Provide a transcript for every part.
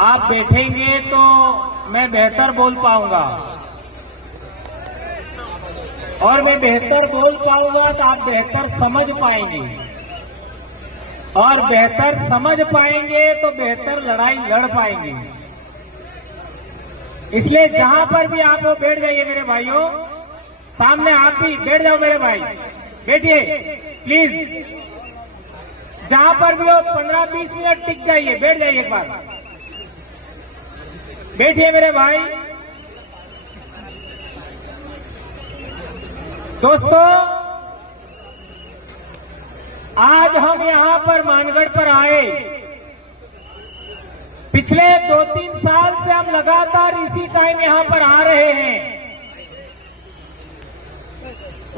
आप बैठेंगे तो मैं बेहतर बोल पाऊंगा, और मैं बेहतर बोल पाऊंगा तो आप बेहतर समझ पाएंगे, और बेहतर समझ पाएंगे तो बेहतर लड़ाई लड़ पाएंगे। इसलिए जहां पर भी आप वो बैठ जाइए मेरे भाइयों, सामने आप भी बैठ जाओ मेरे भाई, बैठिए प्लीज। जहां पर भी हो 15-20 मिनट टिक जाइए, बैठ जाइए एक बार, बैठिए मेरे भाई। दोस्तों, आज हम यहां पर मानगढ़ पर आए। पिछले 2-3 साल से हम लगातार इसी टाइम यहां पर आ रहे हैं,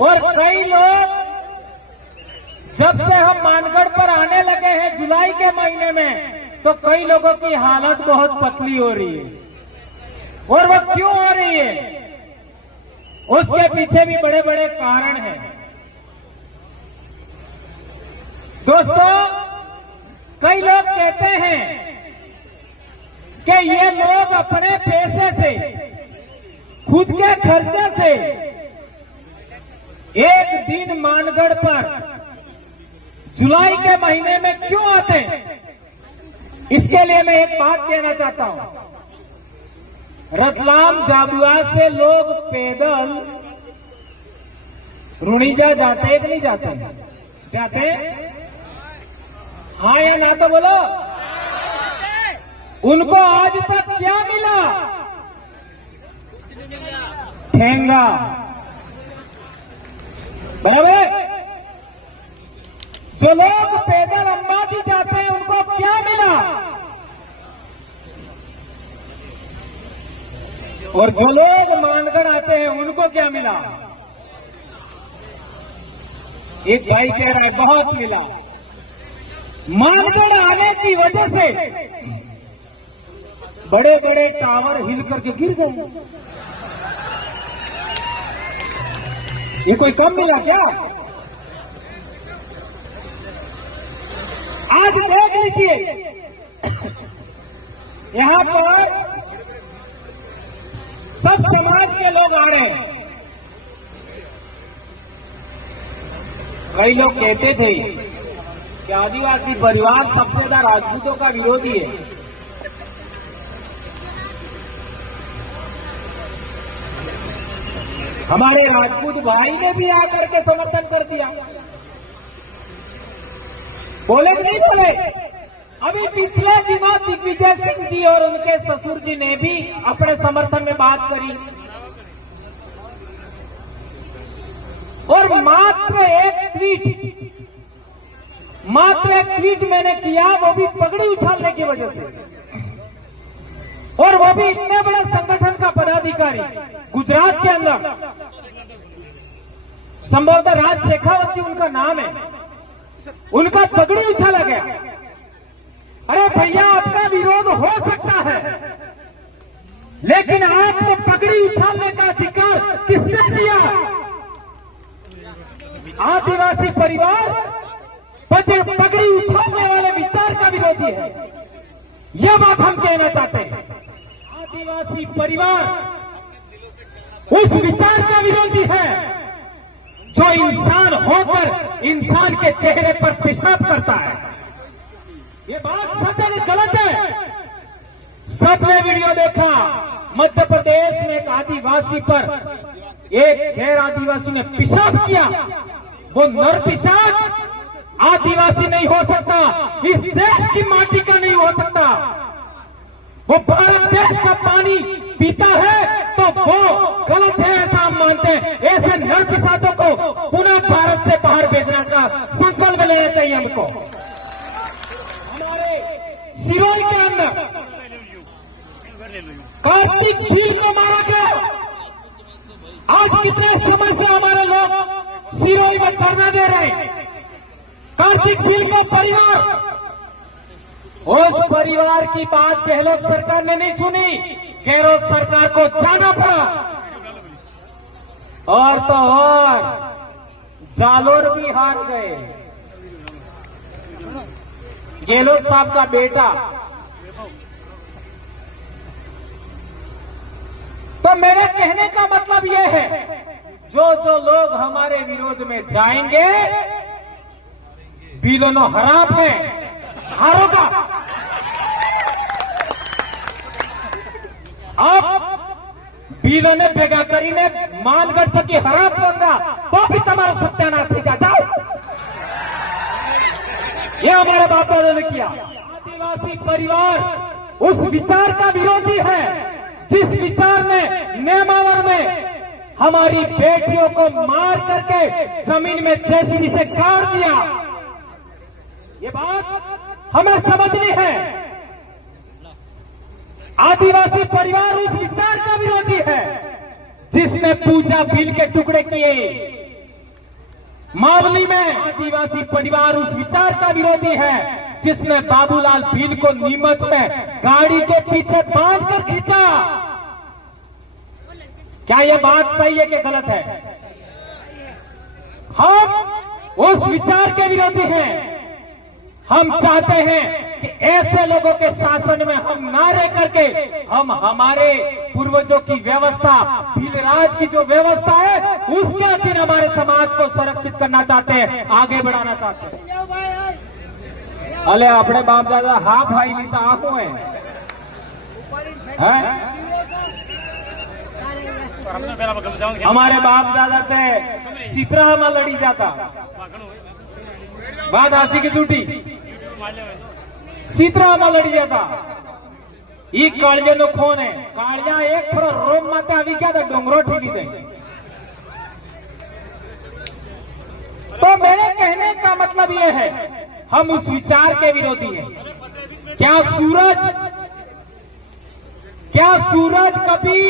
और कई लोग जब से हम मानगढ़ पर आने लगे हैं जुलाई के महीने में, तो कई लोगों की हालत बहुत पतली हो रही है। और वो क्यों हो रही है, उसके पीछे भी बड़े बड़े कारण हैं। दोस्तों, कई लोग कहते हैं कि ये लोग अपने पैसे से, खुद के खर्चे से एक दिन मानगढ़ पर जुलाई के महीने में क्यों आते हैं। इसके लिए मैं एक बात कहना चाहता हूं। रतलाम झाबुआ से लोग पैदल रुणीजा जाते हैं कि नहीं जाते? जाते? हाँ या ना तो बोलो। उनको आज तक क्या मिला? ठेंगा, बराबर। जो लोग पैदल अंबाजी जाते हैं उनको क्या मिला, और जो लोग मानगढ़ आते हैं उनको क्या मिला? एक भाई कह रहा है बहुत मिला। मानगढ़ आने की वजह से बड़े बड़े टावर हिल करके गिर गए। ये कोई कम मिला क्या? आज देख लीजिए, यहां पर सब समाज के लोग आ रहे हैं। कई लोग कहते थे कि आदिवासी परिवार सबसे ज्यादा राजपूतों का विरोधी है। हमारे राजपूत भाई ने भी आकर के समर्थन कर दिया। बोले नहीं बोले? अभी पिछले दिनों दिग्विजय सिंह जी और उनके ससुर जी ने भी अपने समर्थन में बात करी, और मात्र एक ट्वीट मैंने किया, वो भी पगड़ी उछालने की वजह से, और वो भी इतने बड़े संगठन का पदाधिकारी गुजरात के अंदर, संभवतः राज शेखावत जी उनका नाम है, उनका पगड़ी उछाला गया। अरे भैया, आपका विरोध हो सकता है, लेकिन आपको पगड़ी उछालने का अधिकार किसने दिया? आदिवासी परिवार पगड़ी उछालने वाले विचार का विरोधी है, यह बात हम कहना चाहते हैं। आदिवासी परिवार उस विचार का विरोधी है जो इंसान होकर इंसान के चेहरे पर पेशाब करता है। ये बात सच है, गलत है? सबने वीडियो देखा, मध्य प्रदेश में एक आदिवासी पर एक गैर आदिवासी ने पेशाब किया। वो नर पेशाब आदिवासी नहीं हो सकता, इस देश की माटी का नहीं हो सकता। वो भारत देश का पानी पीता है तो वो गलत है, ऐसा हम मानते हैं। ऐसे नर पिशाचों को पुनः भारत से बाहर भेजने का संकल्प लेना चाहिए हमको। हमारे सिरोही के अंदर कार्तिक भील को मारा गया। आज कितने समय से हमारे लोग सिरोही में धरना दे रहे हैं। कार्तिक भील को परिवार, उस परिवार की बात गहलोत सरकार ने नहीं सुनी, गहलोत सरकार को जाना पड़ा। और तो और जालोर भी हार गए। गहलोत साहब का बेटा तो मेरे कहने का मतलब यह है, जो जो लोग हमारे विरोध में जाएंगे भी दोनों हराम है, हारोगा। अब बीलो ने भेगा करी ने मानगढ़ तक हराम होगा तो भी तुम्हारा सत्यानाश नहीं जाओ। ये हमारे बाप दादा ने किया। आदिवासी परिवार उस विचार का विरोधी है जिस विचार ने नेमावर में हमारी बेटियों को मार करके जमीन में जेसीबी से गाड़ दिया। ये बात हमें समझनी है। आदिवासी परिवार उस विचार का विरोधी है जिसने पूजा बिल के टुकड़े किए। मावली में आदिवासी परिवार उस विचार का विरोधी है जिसने बाबूलाल भील को नीमच में गाड़ी के पीछे बांधकर खींचा। क्या यह बात सही है कि गलत है? हम उस विचार के विरोधी हैं। हम चाहते हैं कि ऐसे लोगों के शासन में हम ना रह करके हम हमारे पूर्वजों की व्यवस्था, भीलराज की जो व्यवस्था है उसके अधीन हमारे समाज को संरक्षित करना चाहते हैं, आगे बढ़ाना चाहते हैं। अले अपने बाप दादा हा भाई ली तो आंखों है? हमारे बाप दादा से सीतरा में लड़ी जाता, बात हासी की झूठी सीतरा में लड़ी जाता। ई कालिया नो खोन है, कालिया एक फर रोम माते अभी क्या था डोंगरो ठीली दे। तो मेरे कहने का मतलब यह है, हम उस विचार के विरोधी हैं। क्या सूरज कभी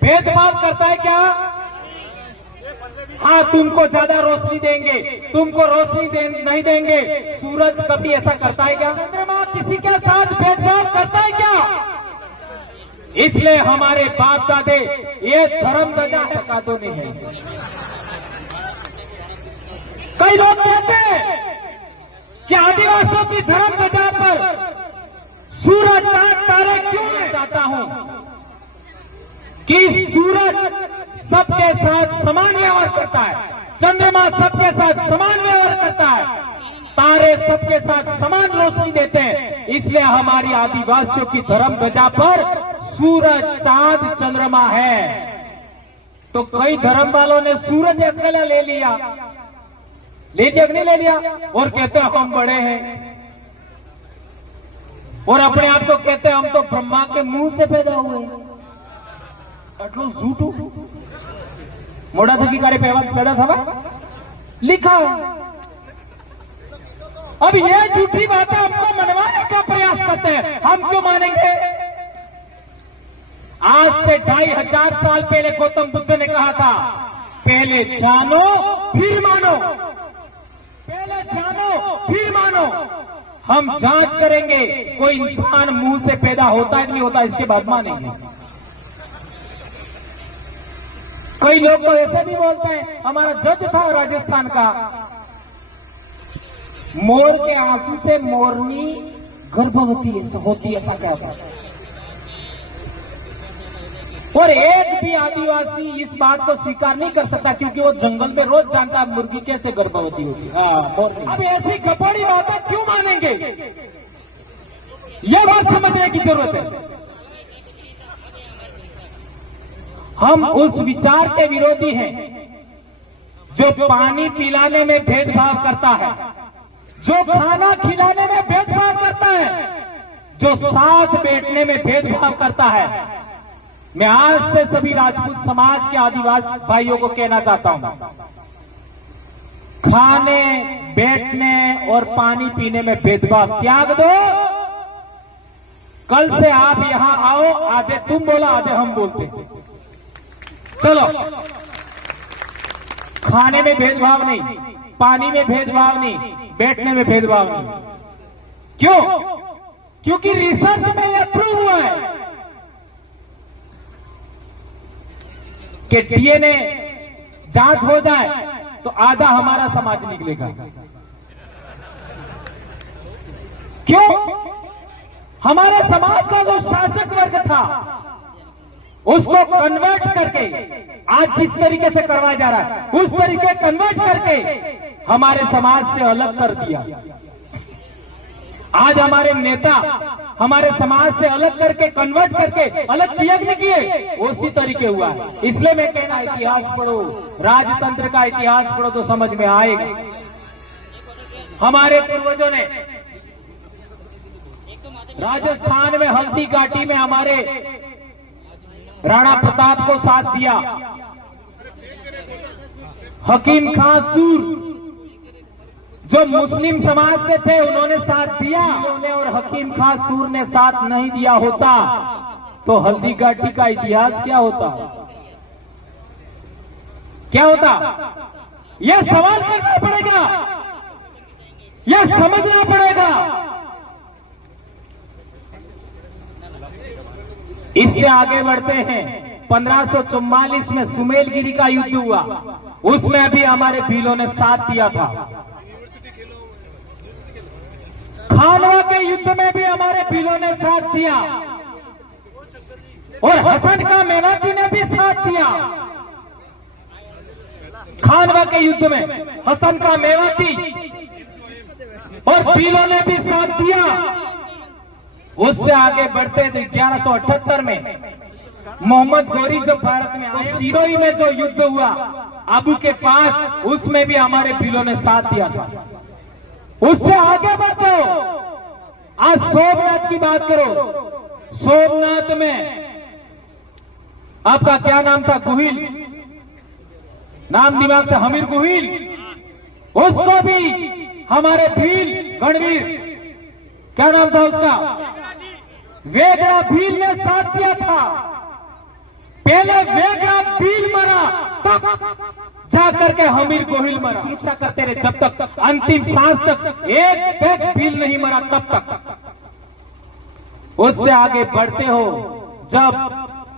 भेदभाव करता है क्या? हाँ, तुमको ज्यादा रोशनी देंगे, तुमको रोशनी नहीं देंगे। सूरज कभी ऐसा करता है क्या? चंद्रमा किसी के साथ भेदभाव करता है क्या? इसलिए हमारे बाप दादे ये धर्म ध्वजा सका तो नहीं है। कई लोग कहते हैं कि आदिवासियों की धर्म ध्वजा पर सूरज चांद तारे क्यों नहीं? चाहता हूं कि सूरज सबके साथ समान व्यवहार करता है, चंद्रमा सबके साथ समान व्यवहार करता है, तारे सबके साथ समान रोशनी देते हैं। इसलिए हमारी आदिवासियों की धर्म ध्वजा पर सूरज, चांद, चंद्रमा है। तो कई धर्म वालों ने सूरज अकेला ले लिया, नहीं ले लिया, और कहते हैं हम बड़े हैं, और अपने आप को कहते हैं हम तो ब्रह्मा के मुंह से पैदा हुए। अटलो झूठू मोड़ा थकी कार्य पैदा था लिखा है। अब ये झूठी बातें हमको मनवाने का प्रयास करते हैं, हम क्यों मानेंगे? आज से 2500 साल पहले गौतम बुद्ध ने कहा था, पहले जानो फिर मानो, पहले जानो फिर मानो। हम जांच करेंगे कोई इंसान मुंह से पैदा होता है कि नहीं होता, इसके बाद मानेंगे। कई लोग तो ऐसे भी बोलते हैं, हमारा जज था राजस्थान का, मोर के आंसू से मोरनी गर्भवती होती, ऐसा कहता है। और एक भी आदिवासी इस बात को स्वीकार नहीं कर सकता, क्योंकि वो जंगल में रोज जानता है मुर्गी कैसे गर्भवती होती है। अब ऐसी कपड़ी बातें क्यों मानेंगे? यह बात समझने की जरूरत है। हम उस विचार के विरोधी हैं जो पानी पिलाने में भेदभाव करता है, जो खाना खिलाने में भेदभाव करता है, जो साथ बैठने में भेदभाव करता है। मैं आज से सभी राजपूत समाज के आदिवासी भाइयों को कहना चाहता हूं, खाने, बैठने और पानी पीने में भेदभाव त्याग दो। कल से आप यहां आओ, आधे तुम बोला आधे हम बोलते, चलो। खाने में भेदभाव नहीं, पानी में भेदभाव नहीं, बैठने में भेदभाव नहीं। क्यों? क्योंकि रिसर्च में यह प्रूव हुआ है कि डीएनए जांच हो जाए तो आधा हमारा समाज निकलेगा। क्यों? हमारे समाज का जो शासक वर्ग था उसको कन्वर्ट करके आज जिस तरीके से करवाया जा रहा है उस तरीके कन्वर्ट करके हमारे समाज से अलग कर दिया। आज हमारे नेता हमारे समाज से अलग करके कन्वर्ट करके अलग किया कि नहीं किए, उसी तरीके हुआ है। इसलिए मैं कहना इतिहास पढ़ो, राजतंत्र का इतिहास पढ़ो तो समझ में आएगा। हमारे पूर्वजों ने राजस्थान में हल्दी घाटी में हमारे राणा प्रताप को साथ दिया। हकीम खां सूर जो मुस्लिम समाज से थे उन्होंने साथ दिया, और हकीम खां सूर ने साथ नहीं दिया होता तो हल्दी घाटी का इतिहास क्या होता, क्या होता, यह सवाल करना पड़ेगा, यह समझना पड़ेगा। इससे आगे बढ़ते हैं। 1544 में सुमेलगिरी का युद्ध हुआ, उसमें भी हमारे भीलों ने साथ दिया था। खानवा के युद्ध में भी हमारे भीलों ने साथ दिया और हसन का मेवाती ने भी साथ दिया। खानवा के युद्ध में हसन का मेवाती और भीलों ने भी साथ दिया। उससे आगे बढ़ते 1178 में मोहम्मद गौरी जो भारत में आए, सिरोही में जो युद्ध हुआ आबू के पास, उसमें भी हमारे भीलों ने साथ दिया था। उससे आगे बढ़ो, आज सोमनाथ की बात करो। सोमनाथ में आपका क्या नाम था, गुहिल, नाम दिमाग से हमीर गुहिल, उसको भी हमारे भील गणवीर, क्या नाम था उसका, वेगड़ा भील ने साथ दिया था। पहले वेगड़ा भील मरा तब जाकर के हमीर गोहिल मरा। सुरक्षा करते रहे जब तक अंतिम सांस तक एक बैग भील नहीं मरा तब तक। उससे आगे बढ़ते हो, जब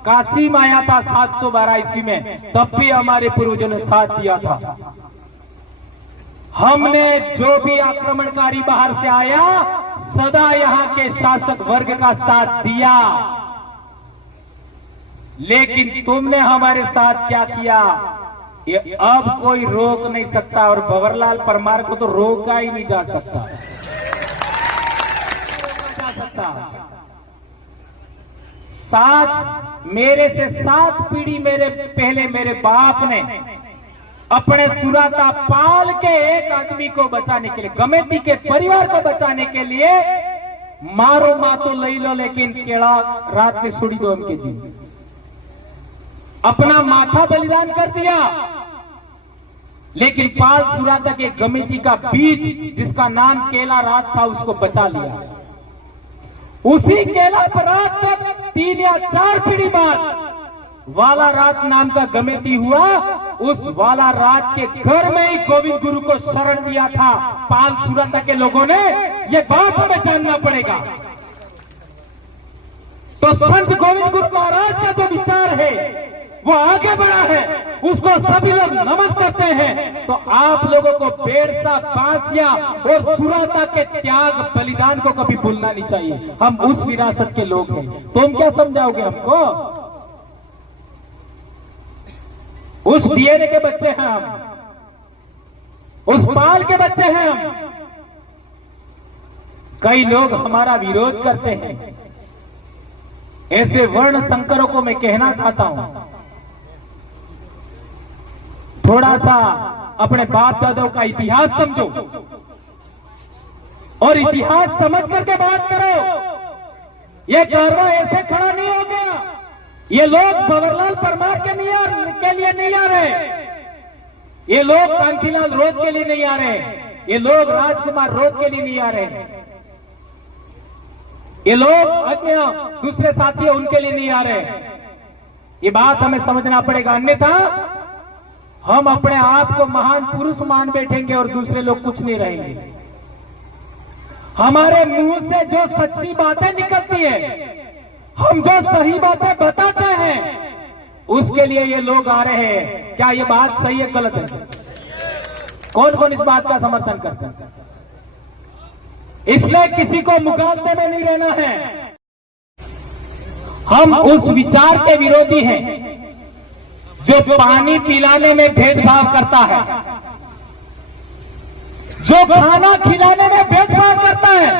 कासिम आया था 712 ईस्वी में, तब भी हमारे पूर्वजों ने साथ दिया था। हमने जो भी आक्रमणकारी बाहर से आया सदा यहां के शासक वर्ग का साथ दिया, लेकिन तुमने हमारे साथ क्या किया ये अब कोई रोक नहीं सकता, और भंवरलाल परमार को तो रोका ही नहीं जा सकता। मेरे से 7 पीढ़ी मेरे पहले मेरे बाप ने अपने सुराता पाल के एक आदमी को बचाने के लिए, गमेती के परिवार को बचाने के लिए, मारो मा तो लई लो लेकिन केड़ा रात में सुड़ी दो उनके जी, अपना माथा बलिदान कर दिया। लेकिन पाल सुराता के गमेती का बीज जिसका नाम केला रात था उसको बचा लिया। उसी केला पर रात तक 3 या 4 पीढ़ी बाद वाला रात नाम का गमेती हुआ। उस वाला रात के घर में ही गोविंद गुरु को शरण दिया था पाल सुराता के लोगों ने। ये बात हमें जानना पड़ेगा। तो संत गोविंद गुरु महाराज का जो विचार है वो आगे बढ़ा है, उसको सभी लोग नमन करते हैं। तो आप लोगों को बेरसा, बांसिया और सुराता के त्याग बलिदान को कभी भूलना नहीं चाहिए। हम उस विरासत के लोग हैं। तुम क्या समझाओगे हमको? उस डीएनए के बच्चे हैं हम, उस पाल के बच्चे हैं हम। कई लोग हमारा विरोध करते हैं। ऐसे वर्ण संकरों को मैं कहना चाहता हूं, थोड़ा सा अपने बाप दादों का इतिहास समझो और इतिहास समझ करके बात करो। ये कारवा ऐसे खड़ा नहीं हो गया। ये लोग भंवरलाल परमार के लिए नहीं आ रहे, ये लोग कांतिलाल रोध के लिए नहीं आ रहे, ये लोग राजकुमार रोध के लिए नहीं आ रहे, ये लोग अन्य दूसरे साथी उनके लिए नहीं आ रहे। ये बात हमें समझना पड़ेगा, अन्यथा हम अपने आप को महान पुरुष मान बैठेंगे और दूसरे लोग कुछ नहीं रहेंगे। हमारे मुंह से जो सच्ची बातें निकलती है, हम जो सही बातें बताते हैं, उसके लिए ये लोग आ रहे हैं। क्या ये बात सही है गलत है? कौन कौन इस बात का समर्थन करता है? इसलिए किसी को मुकाबले में नहीं रहना है। हम उस विचार के विरोधी हैं जो पानी पिलाने में भेदभाव करता है, जो खाना खिलाने में भेदभाव करता है,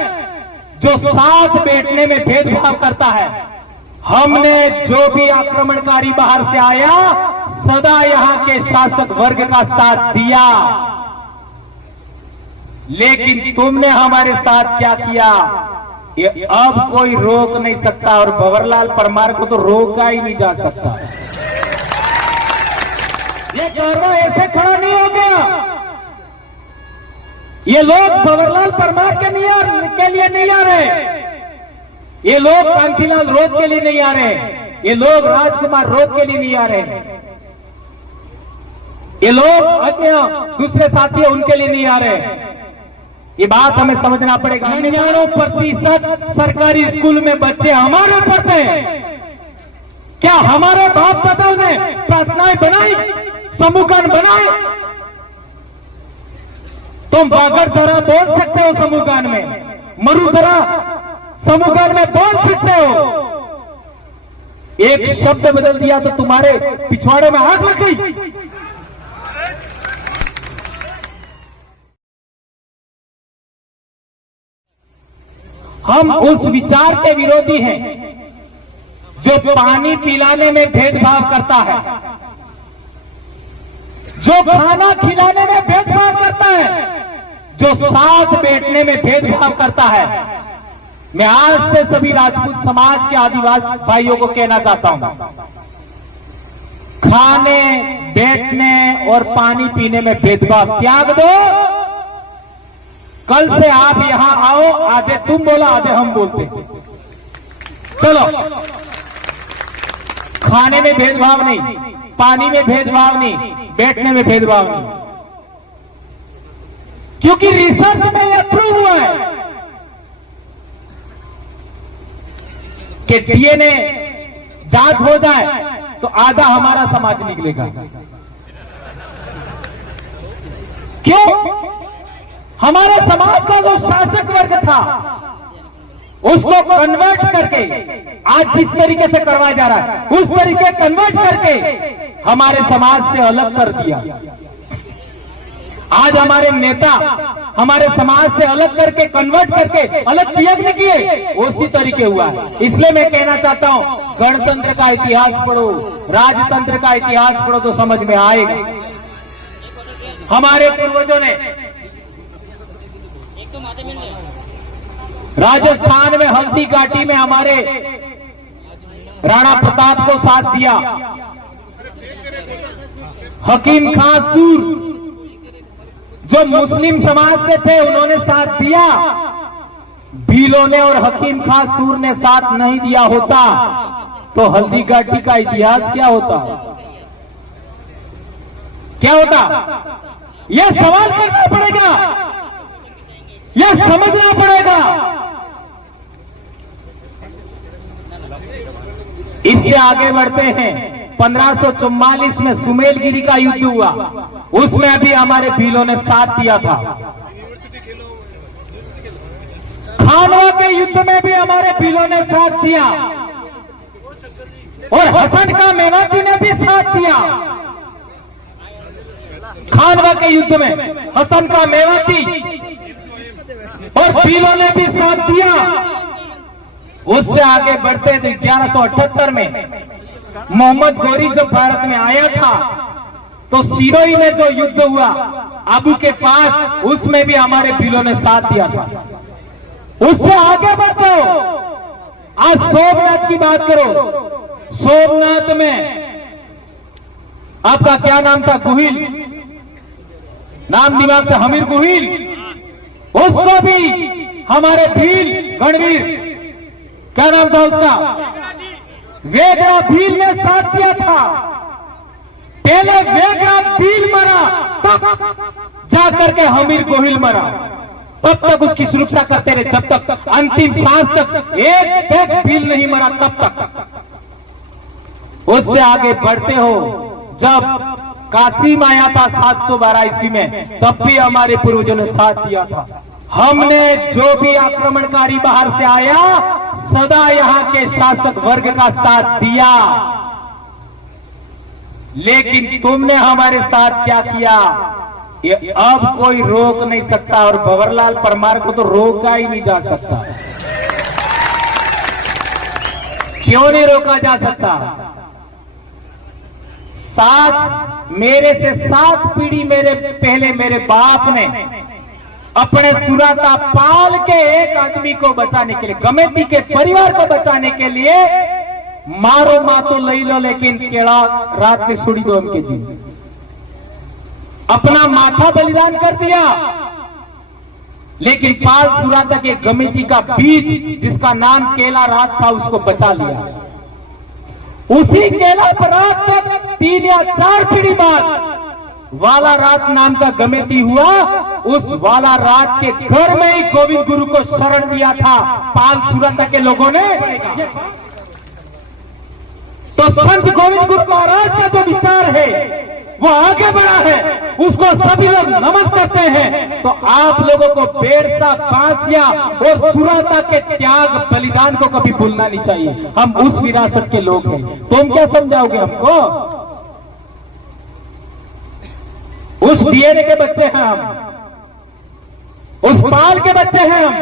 जो साथ बैठने में भेदभाव करता है। हमने जो भी आक्रमणकारी बाहर से आया सदा यहां के शासक वर्ग का साथ दिया, लेकिन तुमने हमारे साथ क्या किया ये अब कोई रोक नहीं सकता, और भंवरलाल परमार को तो रोका ही नहीं जा सकता। ये कारवा ऐसे खड़ा नहीं हो गया। ये लोग भंवरलाल परमार के लिए नहीं आ रहे, ये लोग कांतिलाल रोध के लिए नहीं आ रहे, ये लोग राजकुमार रोध के लिए नहीं आ रहे, ये लोग अन्य दूसरे साथी उनके लिए नहीं आ रहे। ये बात हमें समझना पड़ेगा। 99% सरकारी स्कूल में बच्चे हमारे पढ़ते हैं। क्या हमारे बाप दादाओं ने प्रार्थनाएं बनाई, समूहगान बनाए? तुम बागड़धरा बोल सकते हो समूहगान में, मरुधरा समूहगान में बोल सकते हो। एक शब्द बदल दिया तो तुम्हारे पिछवाड़े में आग लग गई। हम उस विचार के विरोधी हैं जो पानी पिलाने में भेदभाव करता है, जो खाना खिलाने में भेदभाव करता है, जो साथ बैठने में भेदभाव करता है। मैं आज से सभी राजपूत समाज के आदिवासी भाइयों को कहना चाहता हूं, खाने, बैठने और पानी पीने में भेदभाव त्याग दो। कल से आप यहां आओ, आधे तुम बोला आधे हम बोलते। चलो, खाने में भेदभाव नहीं, पानी में भेदभाव नहीं, बैठने में भेदभाव नहीं, क्योंकि रिसर्च में यह प्रूव हुआ है कि डीएनए जांच हो जाए तो आधा हमारा समाज निकलेगा। क्यों? हमारे समाज का जो शासक वर्ग था उसको कन्वर्ट करके आज जिस तरीके से करवाया जा रहा है उस तरीके कन्वर्ट करके हमारे समाज से अलग कर दिया। आज हमारे नेता हमारे समाज से अलग करके कन्वर्ट करके अलग किया नहीं किए, उसी तरीके हुआ। इसलिए मैं कहना चाहता हूं, गणतंत्र का इतिहास पढ़ो, राजतंत्र का इतिहास पढ़ो तो समझ में आएगा। हमारे पूर्वजों ने राजस्थान में हल्दी घाटी में हमारे राणा प्रताप को साथ दिया, हकीम खां सूर जो मुस्लिम समाज से थे उन्होंने साथ दिया। भीलों ने और हकीम खां सूर ने साथ नहीं दिया होता तो हल्दी घाटी का इतिहास क्या होता, क्या होता? यह सवाल करना पड़ेगा, यह समझना पड़ेगा। इससे आगे बढ़ते हैं। 1544 में सुमेलगिरी का युद्ध हुआ, उसमें भी हमारे भीलों ने साथ दिया था। खानवा के युद्ध में भी हमारे भीलों ने साथ दिया, और हसन का मेवाती ने भी साथ दिया। खानवा के युद्ध में हसन का मेवाती और भीलों ने भी साथ दिया। उससे आगे बढ़ते थे 1178 में मोहम्मद गौरी जब भारत में आया था तो सिरोही में जो युद्ध हुआ आबू के पास, उसमें भी हमारे भीलों ने साथ दिया था। उससे आगे बढ़ो, आज सोमनाथ की बात करो। सोमनाथ में आपका क्या नाम था? गुहिल, नाम दिमाग से हमीर गुहिल, उसको भी हमारे भील गणवीर, क्या नाम था उसका? वेगड़ा भील ने साथ दिया था। पहले वेगड़ा भील मरा, तब जाकर के हमीर गोहिल मरा। तब तक उसकी सुरक्षा करते रहे, जब तक अंतिम सांस तक एक बैग भील नहीं मरा, तब तक। उससे आगे बढ़ते हो, जब कासिम आया था 712 ईस्वी में, तब भी हमारे पूर्वजों ने साथ दिया था। हमने जो भी आक्रमणकारी बाहर से आया सदा यहां के शासक वर्ग का साथ दिया, लेकिन तुमने हमारे साथ क्या किया ये अब कोई रोक नहीं सकता, और भंवरलाल परमार को तो रोका ही नहीं जा सकता। क्यों नहीं रोका जा सकता? मेरे से 7 पीढ़ी पहले मेरे बाप ने अपने सुराता पाल के एक आदमी को बचाने के लिए, गमेती के परिवार को बचाने के लिए मारो मातो लई लो लेकिन केड़ा रात में सुड़ी दो उनके दिन अपना माथा बलिदान कर दिया, लेकिन पाल सुराता के गमेती का बीज जिसका नाम केला रात था उसको बचा लिया। उसी केला पर रात तक 3 या 4 पीढ़ी बाद वाला रात नाम का गमेती हुआ। उस वाला रात के घर में ही गोविंद गुरु को शरण दिया था पाल सुराता के लोगों ने। तो संत गोविंद गुरु महाराज का जो विचार है वो आगे बढ़ा है, उसको सभी लोग नमन करते हैं। तो आप लोगों को बेरसा, बांसिया और सुराता के त्याग बलिदान को कभी भूलना नहीं चाहिए। हम उस विरासत के लोग हैं। तुम क्या समझाओगे हमको? उस डीएनए के बच्चे हैं हम, उस पाल के बच्चे हैं हम।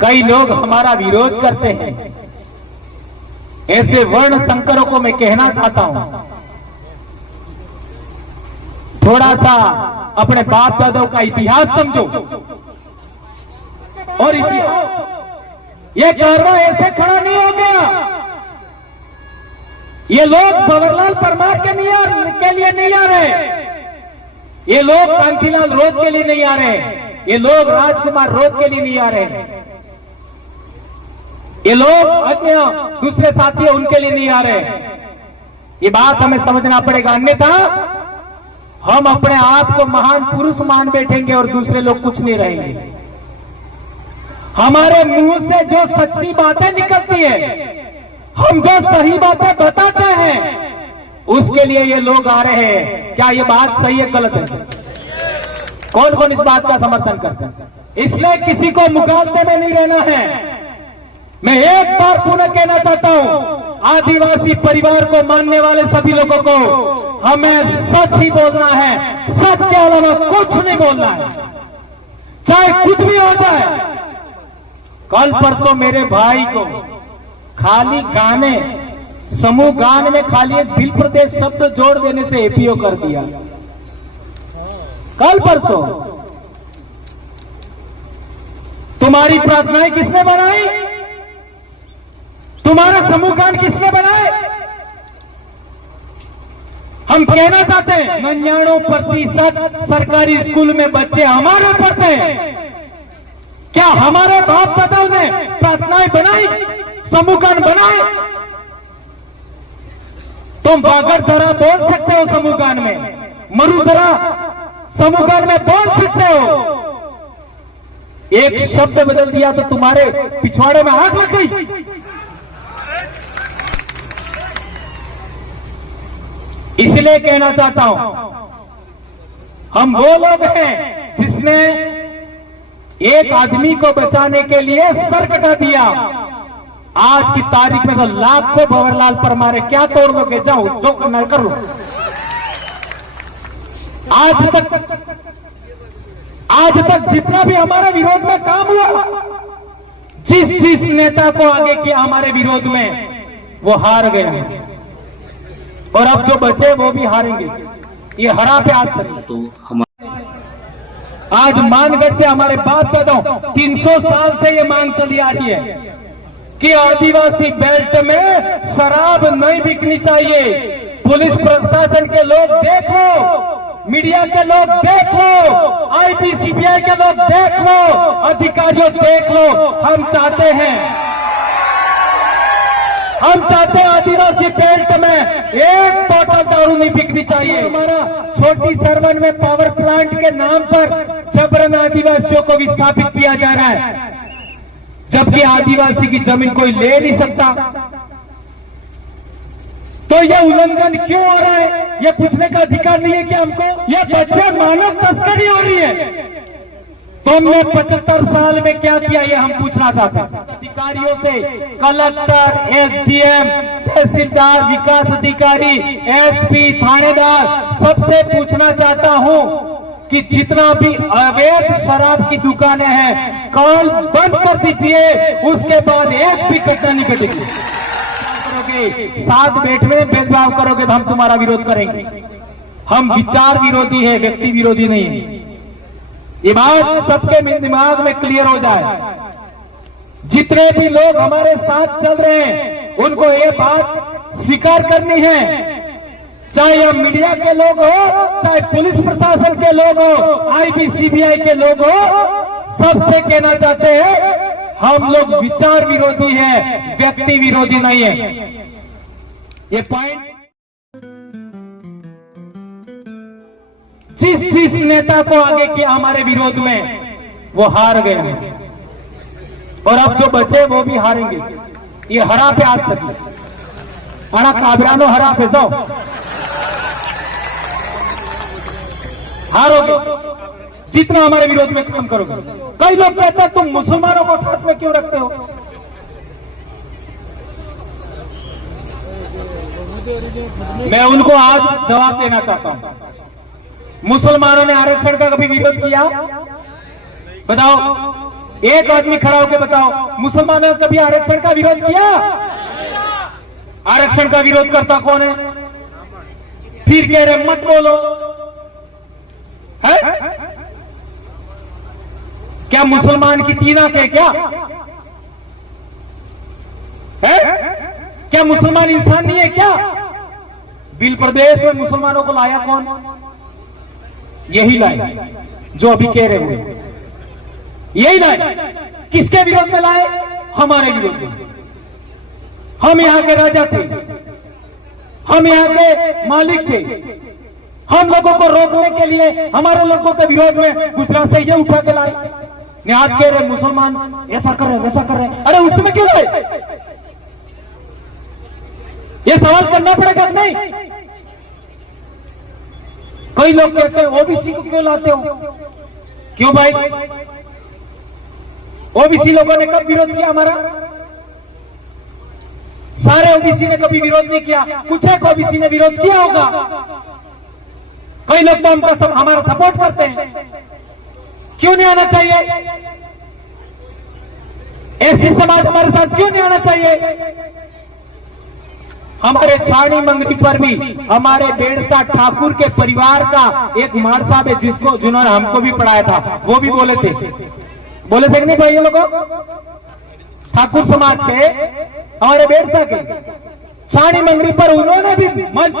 कई लोग हमारा विरोध करते हैं। ऐसे वर्ण संकरों को मैं कहना चाहता हूं, थोड़ा सा अपने बाप दादों का इतिहास समझो। और इतिहास ये कारवा ऐसे खड़ा नहीं हो गया। ये लोग भंवरलाल परमार के लिए नहीं आ रहे, ये लोग कांतिलाल रोध के लिए नहीं आ रहे, ये लोग राजकुमार रोध के लिए नहीं आ रहे, ये लोग अन्य दूसरे साथी उनके लिए नहीं आ रहे। ये बात हमें समझना पड़ेगा, अन्यथा हम अपने आप को महान पुरुष मान बैठेंगे और दूसरे लोग कुछ नहीं रहेंगे। हमारे मुंह से जो सच्ची बातें निकलती है, हम जो सही बातें बताते हैं, उसके लिए ये लोग आ रहे हैं। क्या ये बात सही है गलत है? कौन कौन इस बात का समर्थन करते हैं? इसलिए किसी को मुकाबले में नहीं रहना है। मैं एक बार पुनः कहना चाहता हूं, आदिवासी परिवार को मानने वाले सभी लोगों को हमें सच ही बोलना है, सच के अलावा कुछ नहीं बोलना है, चाहे कुछ भी हो जाए। कल परसों मेरे भाई को खाली गाने, समूह गान में खाली एक दिल प्रदेश शब्द जोड़ देने से एपीओ कर दिया। कल परसों तुम्हारी प्रार्थनाएं किसने बनाई? तुम्हारा समूह गान किसने बनाए? हम कहना चाहते हैं 99% सरकारी स्कूल में बच्चे हमारे पढ़ते हैं। क्या हमारे बाप दादाओं ने प्रार्थनाएं बनाई, समूह गान बनाए? तुम बागड़धरा बोल सकते हो समूह गान में, मरुधरा समूह गान में बोल सकते हो। एक शब्द बदल दिया तो तुम्हारे पिछवाड़े में आग लग गई। इसलिए कहना चाहता हूं, हम वो लोग हैं जिसने एक आदमी को बचाने के लिए सर कटा दिया। आज की तारीख में तो लाखों भंवरलाल परमार क्या तोड़ लोगे? जाओ जो करना कर लो। आज तक जितना भी हमारे विरोध में काम हुआ, जिस नेता को आगे किया हमारे विरोध में, वो हार गए, और अब जो बचे वो भी हारेंगे। ये हरा पे आज तक आज मानगढ़ से हमारे बाप दादा 300 साल से ये मांग चली आ रही है कि आदिवासी बेल्ट में शराब नहीं बिकनी चाहिए। पुलिस प्रशासन के लोग देख लो, मीडिया के लोग देख लो, आईबी सीबीआई के लोग देख लो, अधिकारियों देख लो। हम चाहते हैं आदिवासी बेल्ट में एक बोतल दारू नहीं बिकनी चाहिए। हमारा छोटी सरवन में पावर प्लांट के नाम पर जबरन आदिवासियों को विस्थापित किया जा रहा है, जबकि आदिवासी की जमीन कोई ले नहीं सकता। तो यह उल्लंघन क्यों हो रहा है, यह पूछने का अधिकार नहीं है कि हमको? यह बच्चे मानव तस्करी हो रही है। तुमने 75 साल में क्या किया ये हम पूछना चाहते हैं अधिकारियों से। कलेक्टर, एसडीएम, तहसीलदार, विकास अधिकारी, एसपी, थानेदार, सबसे पूछना चाहता हूं कि जितना भी अवैध शराब की दुकानें हैं कल बंद कर दीजिए, उसके बाद एक भी घटना नहीं घटेगी। साथ बैठने में भेदभाव करोगे तो हम तुम्हारा विरोध करेंगे। हम विचार विरोधी है, व्यक्ति विरोधी नहीं है। ये बात सबके दिमाग में क्लियर हो जाए। जितने भी लोग हमारे साथ चल रहे हैं उनको ये बात स्वीकार करनी है, चाहे यह मीडिया के लोग हो, चाहे पुलिस प्रशासन के लोग हो, आईबी सीबीआई के लोग हो, सबसे कहना चाहते हैं हम लोग विचार विरोधी है, व्यक्ति विरोधी नहीं है। ये पॉइंट जिस नेता को आगे किया हमारे विरोध में वो हार गए हैं, और अब जो बचे वो भी हारेंगे। ये हरा पे आज तक आना काबरानो हरा पे जाओ, हारोगे जितना हमारे विरोध में काम करोगे। कई लोग कहते हैं तुम मुसलमानों को साथ में क्यों रखते हो? मैं उनको आज जवाब देना चाहता हूं। मुसलमानों ने आरक्षण का कभी विरोध किया? बताओ, एक आदमी खड़ा होकर बताओ, मुसलमानों ने कभी आरक्षण का विरोध किया? आरक्षण का विरोध करता कौन है? फिर कह रहे मत बोलो है? क्या मुसलमान की तीन आंखें क्या है? क्या मुसलमान इंसान नहीं है क्या? बिल प्रदेश में मुसलमानों को लाया कौन? यही लाए जो अभी कह रहे हुए, यही लाए। किसके विरोध में लाए? हमारे विरोध में। हम यहां के राजा थे, हम यहां के मालिक थे। हम लोगों को रोकने के लिए हमारे लोगों के विरोध में गुजरात से ये उठा के लाए। ने आज कह रहे मुसलमान ऐसा कर रहे वैसा कर रहे, अरे उसमें क्यों लाए? ये सवाल करना पड़ेगा नहीं? कई लोग कहते हैं ओबीसी को क्यों लाते हो? क्यों भाई? ओबीसी लोगों ने कब विरोध किया हमारा? सारे ओबीसी ने कभी विरोध नहीं किया, कुछ एक ओबीसी ने विरोध किया होगा। कई लोग तो हमका हमारा सपोर्ट करते हैं। क्यों नहीं आना चाहिए? एससी समाज हमारे साथ क्यों नहीं आना चाहिए? हमारे छावनी मंगरी पर भी हमारे बेड़सा ठाकुर के परिवार का एक मार साहब है जिन्होंने हमको भी पढ़ाया था, वो भी बोले थे कि नहीं भाई? ये लोगों ठाकुर समाज के हमारे बेड़सा के छावनी मंगरी पर उन्होंने भी मंच,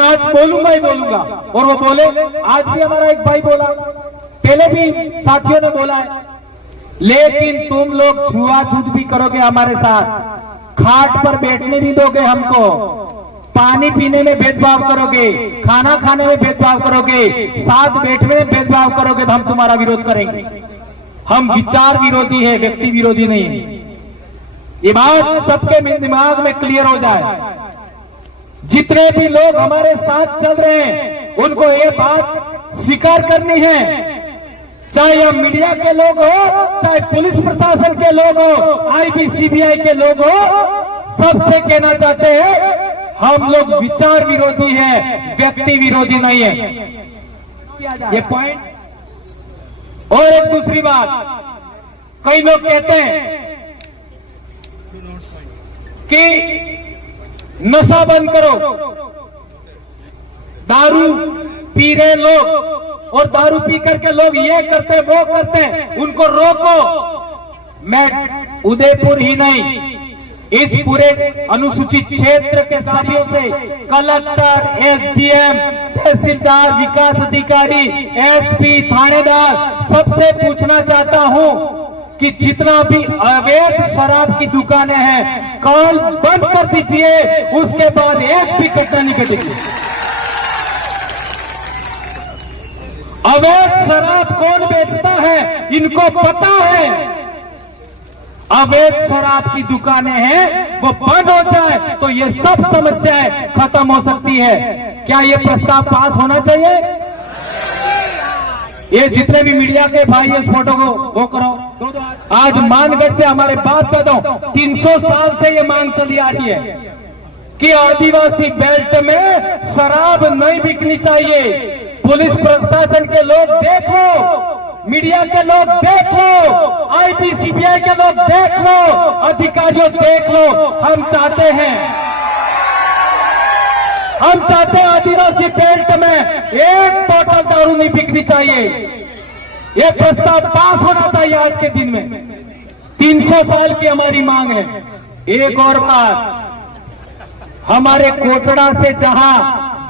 आज बोलूंगा ही बोलूंगा, और वो बोले। आज भी हमारा एक भाई बोला, पहले भी साथियों ने बोला है, लेकिन तुम लोग छुआछूत भी करोगे हमारे साथ, खाट पर बैठने नहीं दोगे हमको, पानी पीने में भेदभाव करोगे, खाना खाने में भेदभाव करोगे, साथ बैठने में भेदभाव करोगे तो हम तुम्हारा विरोध करेंगे। हम विचार विरोधी है, व्यक्ति विरोधी नहीं है। ये बात सबके दिमाग में क्लियर हो जाए। जितने भी लोग हमारे साथ चल रहे हैं उनको ये बात स्वीकार करनी है, चाहे यह मीडिया के लोग हो, चाहे पुलिस प्रशासन के लोग हो, आईबी सीबीआई के लोग हो, सबसे कहना चाहते हैं हम लोग विचार विरोधी है, व्यक्ति विरोधी नहीं है। ये पॉइंट। और एक दूसरी बात, कई लोग कहते हैं कि नशा बंद करो, दारू पी रहे लोग और दारू पी करके लोग ये करते वो करते, उनको रोको। मैं उदयपुर ही नहीं, इस पूरे अनुसूचित क्षेत्र के साथियों से कलेक्टर, एसडीएम, तहसीलदार, विकास अधिकारी, एसपी, थानेदार, सबसे पूछना चाहता हूं कि जितना भी अवैध शराब की दुकानें हैं कल बंद कर दीजिए, उसके बाद एक भी घटना नहीं घटेगी। अवैध शराब कौन बेचता है इनको पता है। अवैध शराब की दुकानें हैं, वो बंद हो जाए तो ये सब समस्याएं खत्म हो सकती है। क्या ये प्रस्ताव पास होना चाहिए? ये जितने भी मीडिया के भाई इस फोटो को वो करो। आज मानगढ़ से हमारे बात बता दो, 300 साल से ये मांग चली आ रही है कि आदिवासी बेल्ट में शराब नहीं बिकनी चाहिए। पुलिस प्रशासन के लोग देख लो, मीडिया के लोग देख लो, आईटी सीबीआई के लोग देख लो, अधिकारियों देख लो। हम चाहते हैं आदिवासी बेल्ट में एक बोतल दारू नहीं बिकनी चाहिए। ये प्रस्ताव पास होना चाहिए आज के दिन में। 300 साल की हमारी मांग है। एक और बात, हमारे कोटड़ा से जहां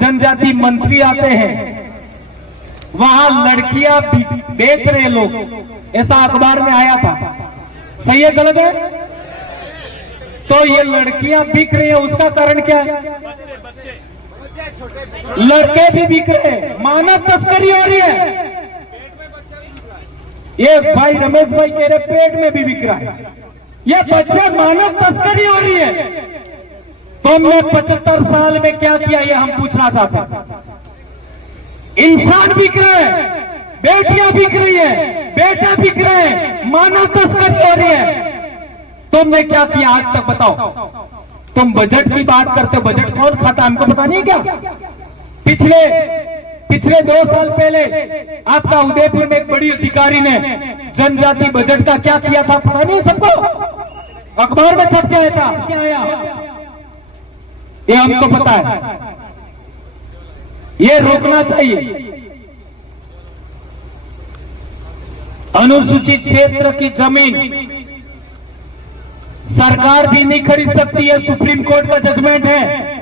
जनजाति मंत्री आते हैं वहां लड़कियां बेच रहे लोग, ऐसा अखबार में आया था। सही है गलत है? तो ये लड़कियां बिक रही है, उसका कारण क्या है? लड़के भी बिक रहे हैं, मानव तस्करी हो रही है। ये भाई रमेश भाई कह रहे पेट में भी बिक रहा है। ये बच्चे मानव तस्करी हो रही है। तुमने 75 साल में क्या किया ये हम पूछना चाहते हैं। इंसान बिक रहे हैं, बेटियां बिक रही है, बेटा बिक रहे हैं, मानव तस्करी हो रही है। तुमने क्या किया आज तक बताओ? तुम बजट की बात करते हो, बजट कौन खाता हमको पता नहीं क्या? पिछले 2 साल पहले आपका उदयपुर में एक बड़ी अधिकारी ने जनजाति बजट का क्या किया था पता नहीं सबको? अखबार में छप गया था, क्या आया ये हमको पता है। ये रोकना चाहिए। अनुसूचित क्षेत्र की जमीन सरकार भी नहीं खरीद सकती, ये सुप्रीम कोर्ट का जजमेंट है।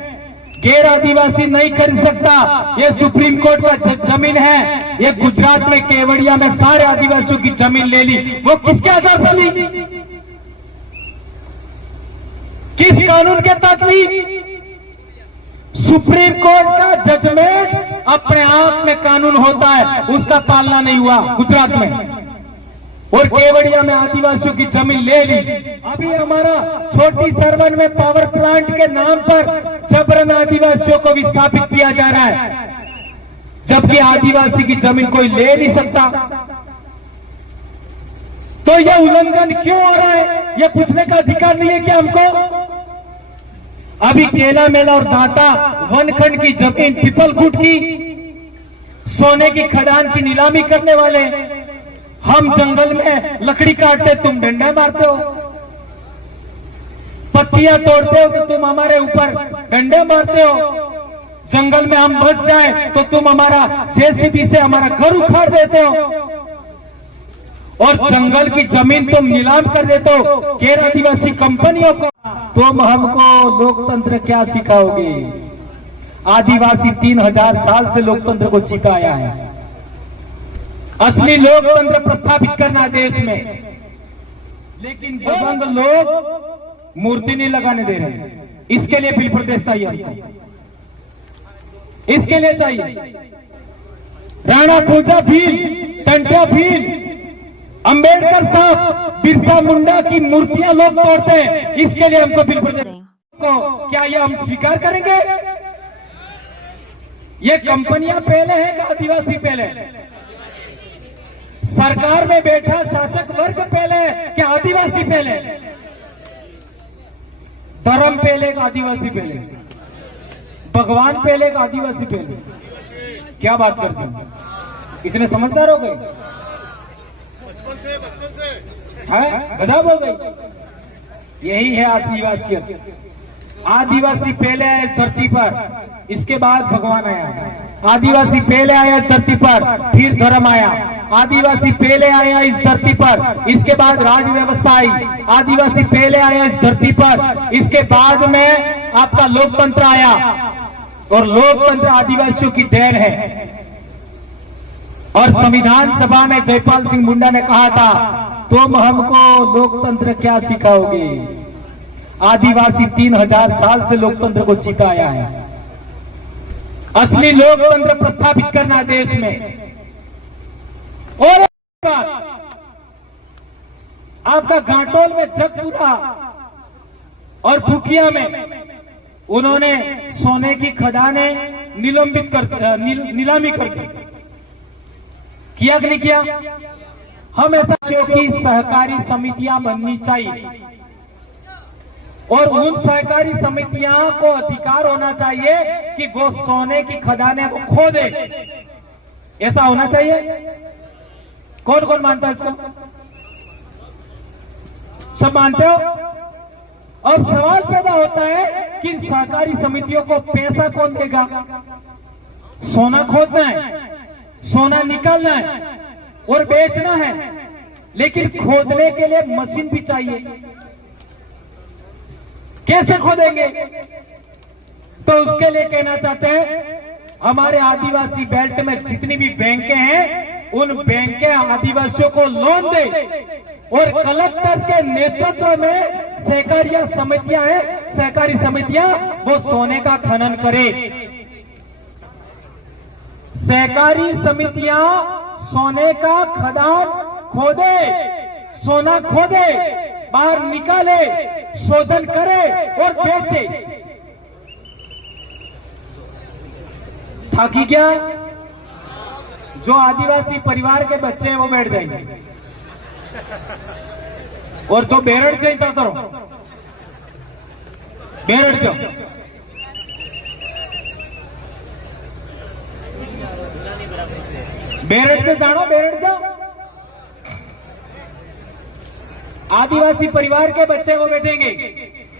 गैर आदिवासी नहीं खरीद सकता, ये सुप्रीम कोर्ट का जमीन है। ये गुजरात में केवड़िया में सारे आदिवासियों की जमीन ले ली, वो किसके आधार पर ली? किस कानून के तहत ली? सुप्रीम कोर्ट का जजमेंट अपने आप में कानून होता है, उसका पालना नहीं हुआ गुजरात में, और केवड़िया में आदिवासियों की जमीन ले ली। अभी हमारा छोटी सरवन में पावर प्लांट के नाम पर जबरन आदिवासियों को विस्थापित किया जा रहा है, जबकि आदिवासी की जमीन कोई ले नहीं सकता। तो यह उल्लंघन क्यों हो रहा है, यह पूछने का अधिकार नहीं है क्या हमको? अभी केला मेला और दाता वनखंड की जमीन पीपलकुट की सोने की खदान की नीलामी करने वाले, हम जंगल में लकड़ी काटते तुम डंडा मारते हो, पत्तियां तोड़ते हो तो तुम हमारे ऊपर डंडे मारते हो, जंगल में हम बच जाए तो तुम हमारा जेसीबी से हमारा घर उखाड़ देते हो, और जंगल की जमीन तुम नीलाम कर देते हो गैर आदिवासी कंपनियों को। तुम हमको लोकतंत्र क्या सिखाओगे? आदिवासी 3000 साल से लोकतंत्र को चिताया है। असली लोकतंत्र प्रस्थापित करना देश में, लेकिन दबंग लोग मूर्ति नहीं लगाने दे रहे। इसके लिए बिल प्रदेश चाहिए, इसके लिए चाहिए राणा पूजा भील, टंटिया भील, अंबेडकर साहब, बिरसा मुंडा की मूर्तियां लोग तोड़ते हैं, इसके लिए हमको बिल प्रदेश को क्या ये हम स्वीकार करेंगे? ये कंपनियां पहले हैं कि आदिवासी पहले? सरकार में बैठा शासक वर्ग पहले कि आदिवासी पहले? धर्म पहले कि आदिवासी पहले? भगवान पहले कि आदिवासी पहले? क्या बात करते हैं? इतने समझदार हो गए? गजब हो गई। यही है आदिवासियत। आदिवासी पहले आए धरती पर, इसके बाद भगवान आया। आदिवासी पहले आया इस धरती पर, फिर धर्म आया। आदिवासी पहले आया इस धरती पर, इसके बाद राज व्यवस्था आई। आदिवासी पहले आया इस धरती पर, इसके बाद में आपका लोकतंत्र आया, और लोकतंत्र आदिवासियों की देन है। और संविधान सभा में जयपाल सिंह मुंडा ने कहा था, तुम हमको लोकतंत्र क्या सिखाओगे? आदिवासी 3000 साल से लोकतंत्र को चिताया है। असली लोकतंत्र प्रस्थापित करना देश में। और आपका घाटोल में जगपुरा और भुकिया में उन्होंने सोने की खदानें नीलामी कर दी। किया कि नहीं किया? हम ऐसा की सहकारी समितियां बननी चाहिए और उन सहकारी समितियां को अधिकार होना चाहिए कि वो सोने की खदानें वो खो दे, ऐसा होना चाहिए। कौन कौन मानता है इसको? सब मानते हो? अब सवाल पैदा होता है कि इन सहकारी समितियों को पैसा कौन देगा? सोना खोदना है, सोना निकालना है और बेचना है, लेकिन खोदने के लिए मशीन भी चाहिए। कैसे खोदेंगे? तो उसके लिए कहना चाहते हैं हमारे आदिवासी बेल्ट में जितनी भी बैंकें हैं उन बैंक के आदिवासियों को लोन दे और कलेक्टर के नेतृत्व में सहकारिया समितियां हैं, सहकारी समितियां वो सोने का खनन करे। सहकारी समितियां सोने का खदान खोदे, सोना खोदे, बाहर निकाले, शोधन करे और बेचे। थाकी गया? जो आदिवासी परिवार के बच्चे हैं वो बैठ जाएंगे और जो बेरड़ जाए करो, बेरड़ जाओ। बेरड़ से जानो, बेरड़ जाओ। आदिवासी परिवार के बच्चे वो बैठेंगे,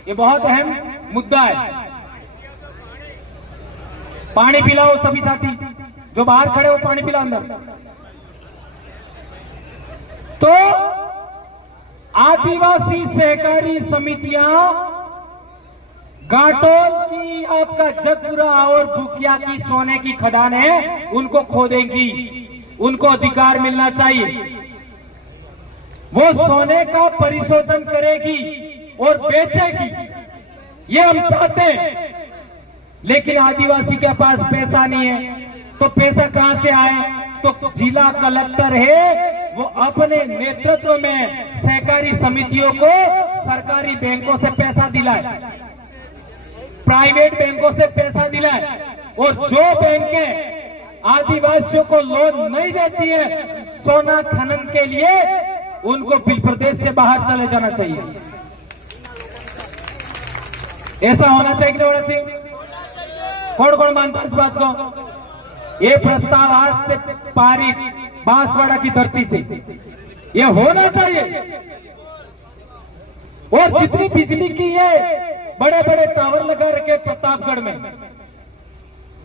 ये बहुत अहम मुद्दा है। पानी पिलाओ सभी साथी, जो बाहर खड़े हो पानी पिलाओ अंदर। तो आदिवासी सहकारी समितियां घाटोल की आपका जगपुरा और भूकिया की सोने की खदान है, उनको खोदेंगी, उनको अधिकार मिलना चाहिए। वो सोने का परिशोधन करेगी और बेचेगी, ये हम चाहते हैं। लेकिन आदिवासी के पास पैसा नहीं है, तो पैसा कहां से आए? तो जिला कलेक्टर है, वो अपने नेतृत्व में सहकारी समितियों को सरकारी बैंकों से पैसा दिलाए, प्राइवेट बैंकों से पैसा दिलाए, और जो बैंकें आदिवासियों को लोन नहीं देती है सोना खनन के लिए, उनको बिल प्रदेश से बाहर चले जाना चाहिए। ऐसा होना चाहिए कि नहीं होना चाहिए? कौन कौन मानता है इस बात को? ये प्रस्ताव आज से पारित बांसवाड़ा की धरती से ये होना चाहिए। और जितनी बिजली की ये बड़े बड़े टावर लगा रखे प्रतापगढ़ में,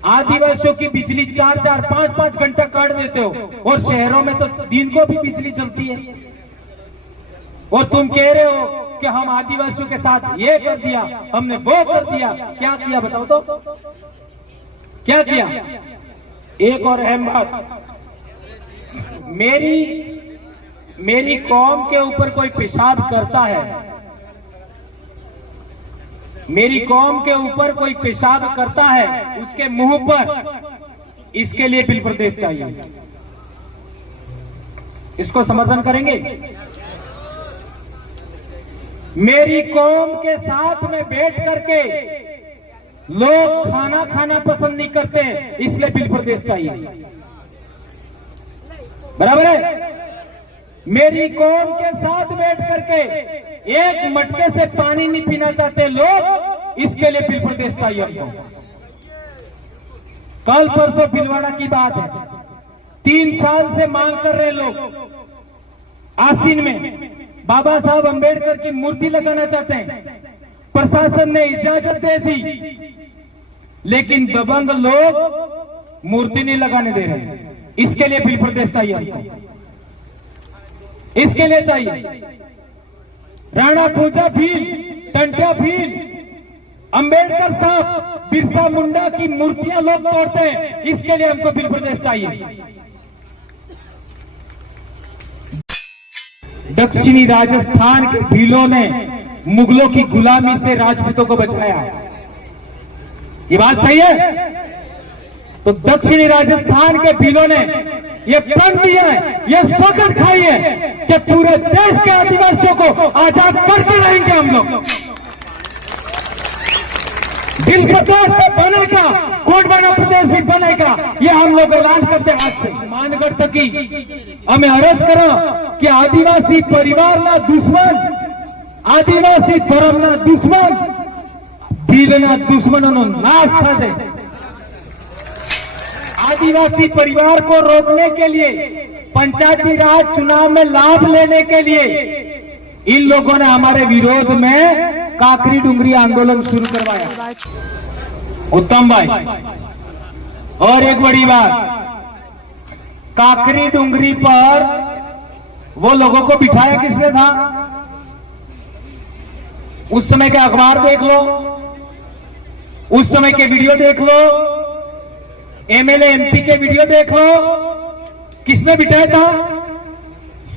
आदिवासियों की बिजली 4-4, 5-5 घंटा काट देते हो, और शहरों में तो दिन को भी बिजली चलती है। और तुम कह रहे हो कि हम आदिवासियों के साथ ये कर दिया, हमने वो कर दिया। क्या किया बताओ तो? क्या किया? एक और अहम बात, मेरी कौम के ऊपर कोई पेशाब करता है, मेरी कौम के ऊपर कोई पेशाब करता है, उसके मुंह पर, इसके लिए बिल प्रदेश चाहिए। इसको समर्थन करेंगे? मेरी कौम के साथ में बैठ करके लोग खाना खाना पसंद नहीं करते, इसलिए बिल प्रदेश चाहिए। बराबर है? मेरी कौम के साथ बैठ करके एक मटके से पानी नहीं पीना चाहते लोग, इसके लिए बिल प्रदेश चाहिए हमको। कल परसों भिलवाड़ा की बात है, 3 साल से मांग कर रहे लोग, आसीन में बाबा साहब अंबेडकर की मूर्ति लगाना चाहते हैं। प्रशासन ने इजाजत दे दी, लेकिन दबंग लोग मूर्ति नहीं लगाने दे रहे। इसके लिए बिल प्रदेश चाहिए हमको, इसके लिए चाहिए। राणा पूजा भील, टंटिया भील, अंबेडकर साहब, बिरसा मुंडा की मूर्तियां लोग तोड़ते हैं, इसके लिए हमको बिल प्रदेश चाहिए। दक्षिणी राजस्थान के भीलों ने मुगलों की गुलामी से राजपूतों को बचाया, ये बात सही है? तो दक्षिणी राजस्थान के भीलों ने ये प्रण दिया है, ये शपथ खाई है कि पूरे देश के आदिवासियों को आजाद करके रहेंगे हम लोग। दिल प्रदेश से बनेगा, कोटबाना प्रदेश भी बनेगा, ये हम लोग ऐलान करते हैं आज से। मानगढ़ तक की हमें अर्ज करो कि आदिवासी परिवार ना दुश्मन, आदिवासी धर्म ना दुश्मन, दिल ना दुश्मनों नाश था दे। आदिवासी परिवार को रोकने के लिए, पंचायती राज चुनाव में लाभ लेने के लिए इन लोगों ने हमारे विरोध में काकरी डुंगरी आंदोलन शुरू करवाया। उत्तम भाई, और एक बड़ी बात, काकरी डुंगरी पर वो लोगों को बिठाया किसने था? उस समय के अखबार देख लो, उस समय के वीडियो देख लो, एमएलए एमपी के वीडियो देख लो, किसने बिठाया था?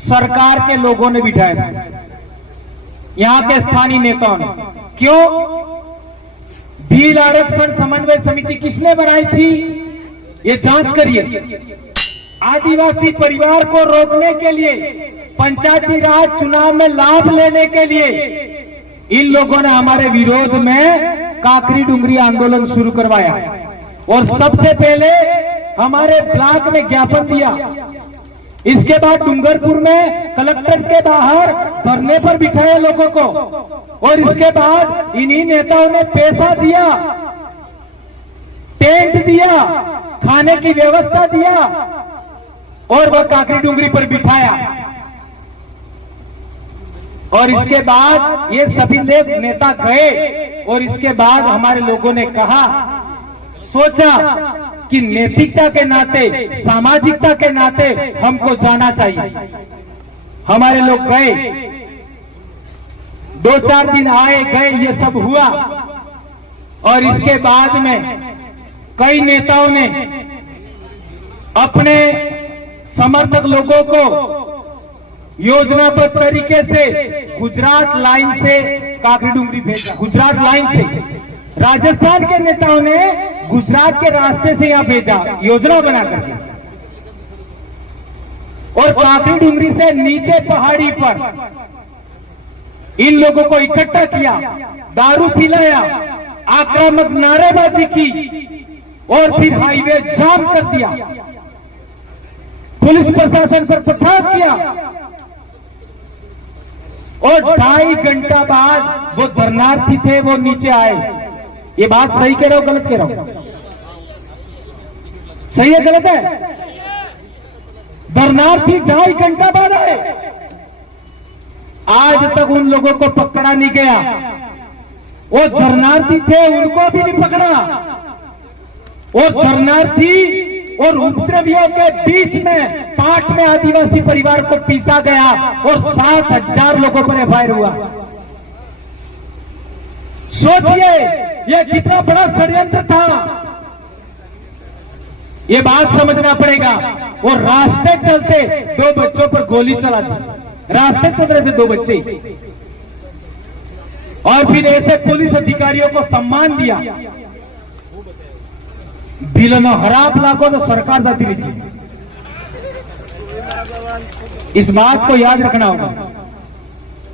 सरकार के लोगों ने बिठाया था, यहां के स्थानीय नेताओं ने। क्यों? भील आरक्षण समन्वय समिति किसने बनाई थी? ये जांच करिए। आदिवासी परिवार को रोकने के लिए, पंचायती राज चुनाव में लाभ लेने के लिए इन लोगों ने हमारे विरोध में काकरी डुंगरी आंदोलन शुरू करवाया। और सबसे पहले हमारे ब्लॉक में ज्ञापन दिया, इसके बाद डूंगरपुर में कलेक्टर के बाहर धरने पर बिठाए लोगों को, और इसके बाद इन्हीं नेताओं ने पैसा दिया, टेंट दिया, खाने की व्यवस्था दिया, और वह काकरी डुंगरी पर बिठाया। और इसके बाद ये सभी लोग नेता गए, और इसके बाद हमारे लोगों ने कहा, सोचा कि नैतिकता के नाते, सामाजिकता के नाते हमको जाना चाहिए। हमारे लोग गए, 2-4 दिन आए गए, ये सब हुआ। और इसके बाद में कई नेताओं ने अपने समर्थक लोगों को योजनाबद्ध तरीके से गुजरात लाइन से काकरी डुंगरी भेजा। गुजरात लाइन से राजस्थान के नेताओं ने गुजरात के रास्ते से यहां भेजा, योजना बना करके। और काकरी डुंगरी से नीचे पहाड़ी पर इन लोगों को इकट्ठा किया, दारू पिलाया, आक्रामक नारेबाजी की, और फिर हाईवे जाम कर दिया, पुलिस प्रशासन पर पथराव किया। और 2.5 घंटा बाद वो धरनार्थी थे, वो नीचे आए। ये बात सही कह रहा हो, गलत कह रहा हो? सही है, गलत है? धरनार्थी 2.5 घंटा बाद आए। आज तक उन लोगों को पकड़ा नहीं गया। वो धरनार्थी थे, उनको भी नहीं पकड़ा। और धरनार्थी और उपद्रवियों के बीच में पाट में आदिवासी परिवार को पीसा गया, और 7,000 लोगों पर एफआईआर हुआ। सोचिए यह कितना बड़ा षड्यंत्र था, ये बात समझना पड़ेगा। और रास्ते चलते 2 बच्चों पर गोली चला दी, रास्ते चल रहे थे 2 बच्चे, और फिर ऐसे पुलिस अधिकारियों को सम्मान दिया। बिलों हराब लागो तो सरकार जाती रही। इस बात को याद रखना होगा।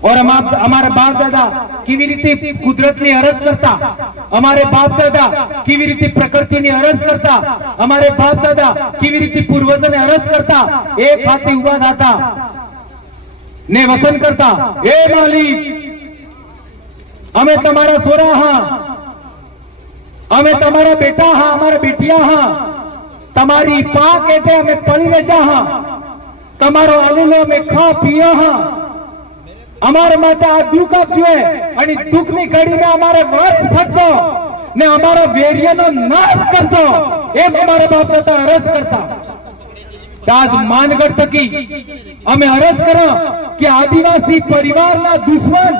और हमारे बाप दादा કેવી રીતે કુદરતની અરજ કરતા, અમારે બાપ દાદા કેવી રીતે પ્રકૃતિની અરજ કરતા, અમારે બાપ દાદા કેવી રીતે પૂર્વજોને અરજ કરતા, એક હાથે ઉભા થતા ને વસન કરતા, એ માલિક અમે તમારા સોરા હા, અમે તમારા બેટા હા, અમારા બેટિયા હા, તમારી પા કેટે અમે પડી રજા હા, તમારો આલેલો અમે ખા પીયા હા, અમારા માટે આ દુઃખ આપજો અને દુઃખની ઘડીમાં અમારે વર શકશો ને અમારા વેરિયાનો નાશ કરશો, એમ અમારા બાપ દાદા અરજ કરતા। आज मानगढ़ थकी અમે અરજ કરો કે આદિવાસી પરિવારના દુશ્મન,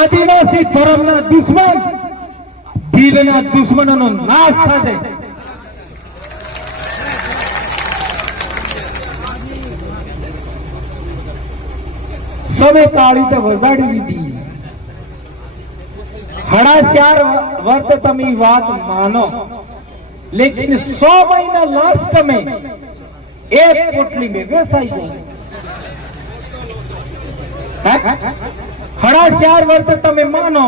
આદિવાસી ધર્મના દુશ્મન, દિલના દુશ્મનોનો નાશ થાય। सबे ताड़ी तो वजाड़ी दी। 4.5 वर्ष तमी बात मानो, लेकिन 100 महीना लास्ट में एक पोटली में व्यवसाय जाए। 4.5 वर्ष तमे मानो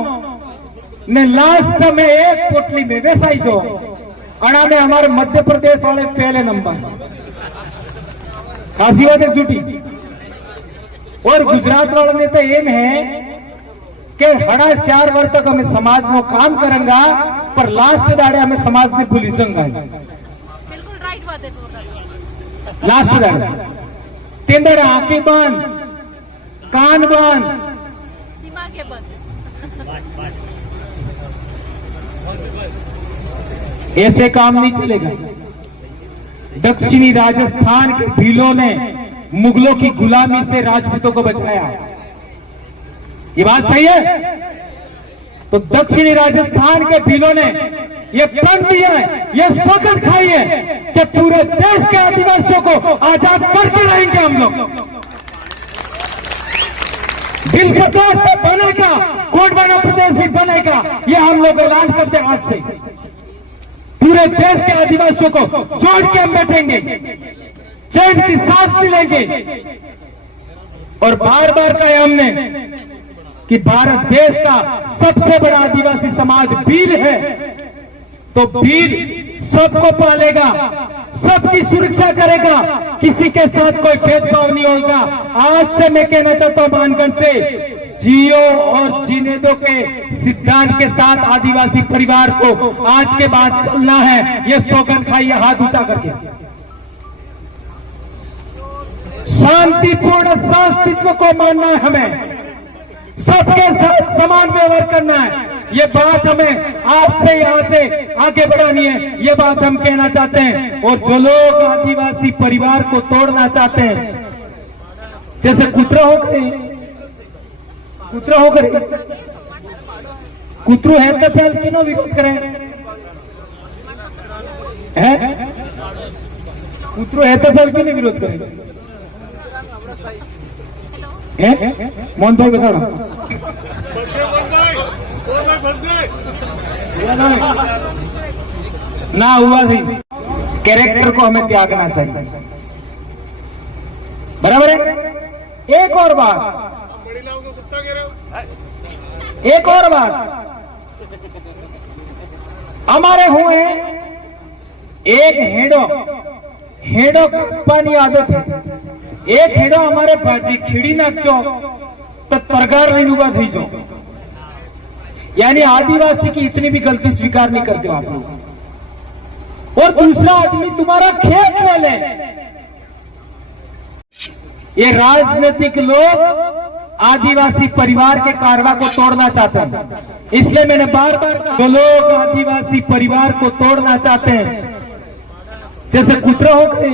ने लास्ट में एक पोटली में वैसा ही जो अड़ा में हमारे मध्य प्रदेश वाले पहले नंबर खासी बात एक झूठी। और गुजरात वालों ने तो एम है कि हड़ा 4 वर्ष तक हमें समाज में काम करेंगा पर लास्ट दाड़े हमें समाज ने भूली संगा बिल्कुल राइट बात है। लास्ट दाड़े 3 दाड़े आंखें बंद कान बंद दिमाग के बंद। ऐसे काम नहीं चलेगा। दक्षिणी राजस्थान के भीलों ने मुगलों की गुलामी से राजपूतों को बचाया। ये बात सही है। तो दक्षिणी राजस्थान के भीलों ने ये प्रण दिया है, ये शपथ खाई है कि पूरे देश के आदिवासियों को आजाद करके रहेंगे हम लोग। दिल प्रदेश में बनेगा, कोटबाना प्रदेश भी बनेगा, ये हम लोग ऐलान करते हैं आज से। पूरे देश के आदिवासियों को जोड़ के हम बैठेंगे, चैन की सांस भी लेंगे। और बार बार कहा हमने कि भारत देश का सबसे बड़ा आदिवासी समाज भील है, तो भील सबको पालेगा, सबकी सुरक्षा करेगा, किसी के साथ कोई भेदभाव नहीं होगा। आज से मैं कहना चाहता हूं मानगढ़ से जियो और जीने दो के सिद्धांत के साथ आदिवासी परिवार को आज के बाद चलना है। ये सौगंध खाइए हाथ ऊंचा करके। शांतिपूर्ण अस्तित्व को मानना है, हमें सबके साथ समान व्यवहार करना है। ये बात हमें आज से यहां से आगे बढ़ानी है, ये बात हम कहना चाहते हैं। और जो लोग आदिवासी परिवार को तोड़ना चाहते हैं, जैसे कुतरा हो गए, कुतरा हो गए, कुतरू है तो पहल क्यों विरोध करें? है कुतरू है तो पहल क्यों नहीं विरोध करें? मोहन भाई बताओ ना हुआ थी। कैरेक्टर को हमें त्यागना चाहिए, बराबर है। एक और बात, एक और बात, हमारे हुए एक हेडो पानी आदत है। एक हेडो हमारे भाजी खिड़ी नाचो तो तरगार नहीं हुआ थी जो, यानी आदिवासी की इतनी भी गलती स्वीकार नहीं करते हो आप लोग। और दूसरा आदमी तुम्हारा खेत ले ले। ये राजनीतिक लोग आदिवासी परिवार के कारवा को तोड़ना चाहते हैं, इसलिए मैंने बार बार कहा जो लोग आदिवासी परिवार को तोड़ना चाहते हैं, जैसे कुतरा हो गए,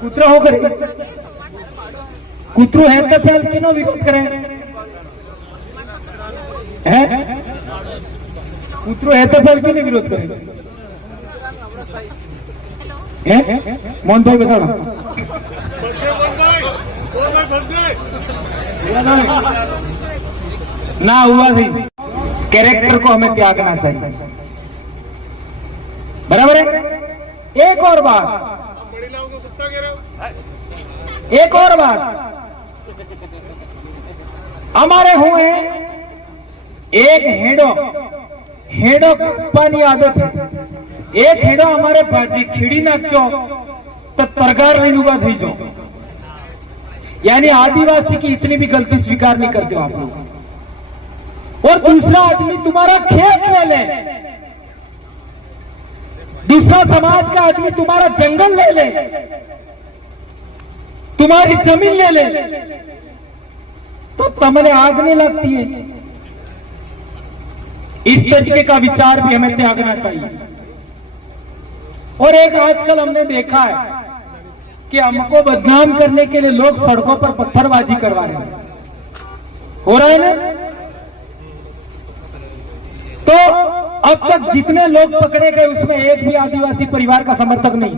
कुतरा हो गए, कुतरू है तो पहल क्यों विरोध करें? है कुतरू है तो पहल क्यों नहीं विरोध करें? मोहन भाई बताओ ना हुआ थी। कैरेक्टर को हमें त्यागना चाहिए, बराबर है। एक और बात, एक और बात, हमारे हुए एक हेडो पानी आदत है। एक हेडो हमारे भाजी खिड़ी नाचो तो तरगार नहीं हुआ थी जो, यानी आदिवासी की इतनी भी गलती स्वीकार नहीं करते हो आप लोग। और दूसरा आदमी तुम्हारा खेत ले ले, दूसरा समाज का आदमी तुम्हारा जंगल ले ले, तुम्हारी जमीन ले ले, तो तमने आग नहीं लगती है। इस तरीके का विचार भी हमें त्यागना चाहिए। और एक आजकल हमने देखा है कि हमको बदनाम करने के लिए लोग सड़कों पर पत्थरबाजी करवा रहे हैं, हो रहा है ना? तो अब तक जितने लोग पकड़े गए उसमें एक भी आदिवासी परिवार का समर्थक नहीं।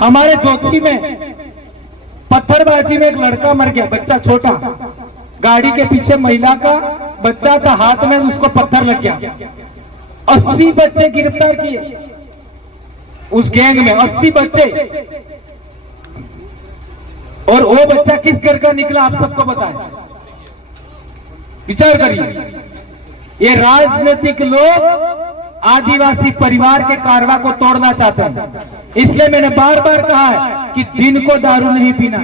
हमारे जोधपुर में पत्थरबाजी में एक लड़का मर गया, बच्चा छोटा, गाड़ी के पीछे महिला का बच्चा था, हाथ में उसको पत्थर लग गया। 80 बच्चे गिरफ्तार किए उस गैंग में, 80 बच्चे। और वो बच्चा किस घर का निकला आप सबको पता है। विचार करिए, ये राजनीतिक लोग आदिवासी परिवार के कारवा को तोड़ना चाहते हैं। इसलिए मैंने बार बार कहा है कि दिन को दारू नहीं पीना,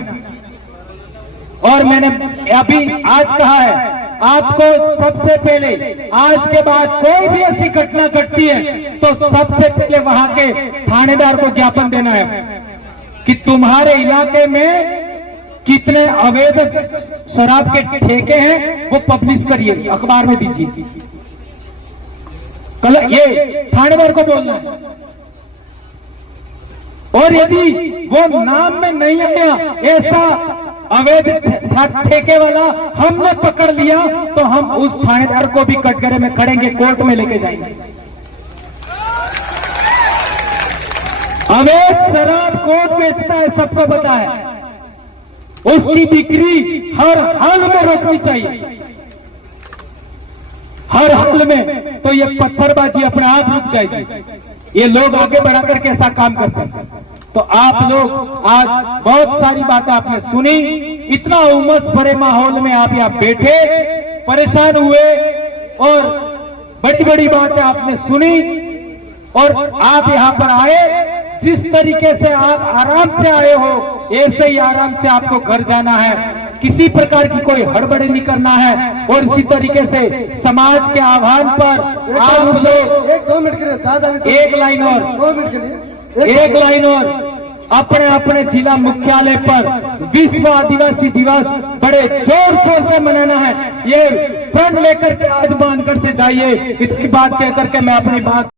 और मैंने अभी आज कहा है आपको सबसे पहले, आज के बाद कोई भी ऐसी घटना घटती है तो सबसे पहले वहां के थानेदार को ज्ञापन देना है कि तुम्हारे इलाके में कितने अवैध शराब के ठेके हैं वो पब्लिश करिए, अखबार में दीजिए। कल ये थानेदार को बोलना है। और यदि वो नाम में नहीं आया ऐसा अवैध ठेके वाला हमने पकड़ लिया तो हम उस थानेदार को भी कटघरे में खड़ेंगे, कोर्ट में लेके जाएंगे। अवैध शराब कौन बेचता है सबको पता है, उसकी बिक्री हर हाल में रोकनी चाहिए, हर हाल में। तो ये पत्थरबाजी अपने आप रुक जाएगी। ये लोग आगे बढ़ा करके ऐसा काम करते हैं। तो आप लोग आज बहुत सारी बातें आपने सुनी, इतना उमस भरे माहौल में आप यहाँ बैठे परेशान हुए और बड़ी बड़ी बातें आपने सुनी, और आप यहाँ पर आए, जिस तरीके से आप आराम से आए हो ऐसे ही आराम से आपको घर जाना है। किसी प्रकार की कोई हड़बड़ी नहीं करना है। और इसी तरीके से समाज के आह्वान पर आप लोग 1-2 मिनट के लिए ज्यादा नहीं, एक लाइन और 2 मिनट के लिए एक लाइन और अपने अपने जिला मुख्यालय पर विश्व आदिवासी दिवस बड़े जोर शोर से मनाना है। ये प्रण लेकर के आज बांध कर से जाइए। इतनी बात कहकर के मैं अपनी बात